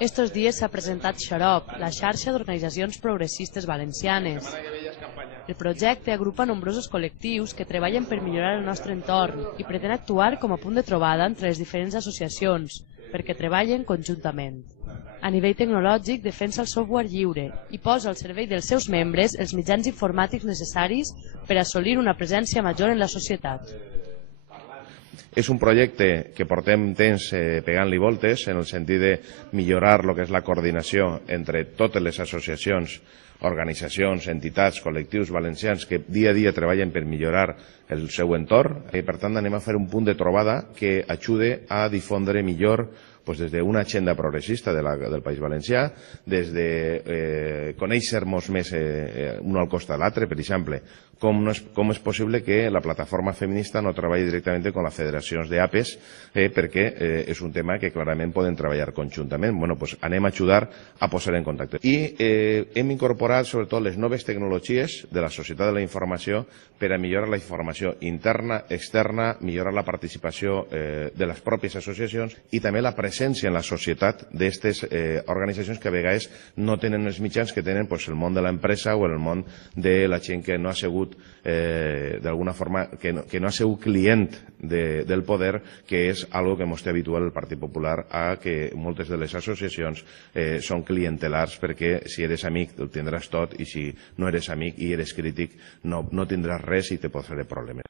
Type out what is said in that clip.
Estos dies s'ha presentat Xarop, la xarxa d'organitzacions progressistes valencianes. El projecte agrupa nombrosos col·lectius que treballen per millorar el nostre entorn i pretén actuar com a punt de trobada entre les diferents associacions, perquè treballen conjuntament. A nivell tecnològic defensa el software lliure i posa al servei dels seus membres els mitjans informàtics necessaris per assolir una presència major en la societat. És un projecte que portem temps pegant-li voltes en el sentit de millorar el que és la coordinació entre totes les associacions, organitzacions, entitats, col·lectius valencians que dia a dia treballen per millorar el seu entorn. Per tant, anem a fer un punt de trobada que ajude a difondre millor des d'una agenda progressista del País Valencià, des de conèixer-nos més un al costat de l'altre, per exemple, com és possible que la plataforma feminista no treballi directament amb les federacions d'APES, perquè és un tema que clarament poden treballar conjuntament. Anem a ajudar a posar en contacte. I hem incorporat sobretot les noves tecnologies de la societat de la informació per a millorar la informació interna, externa, millorar la participació de les pròpies associacions i també la presència en la societat d'aquestes organitzacions que a vegades no tenen els mitjans que tenen el món de l'empresa o el món de la gent que no ha sigut d'alguna forma, que no ha sigut client del poder, que és algo que ens té habitual el Partit Popular a que moltes de les associacions són clientelars, perquè si eres amic ho tindràs tot i si no eres amic i eres crític no tindràs res i te pot fer problemes.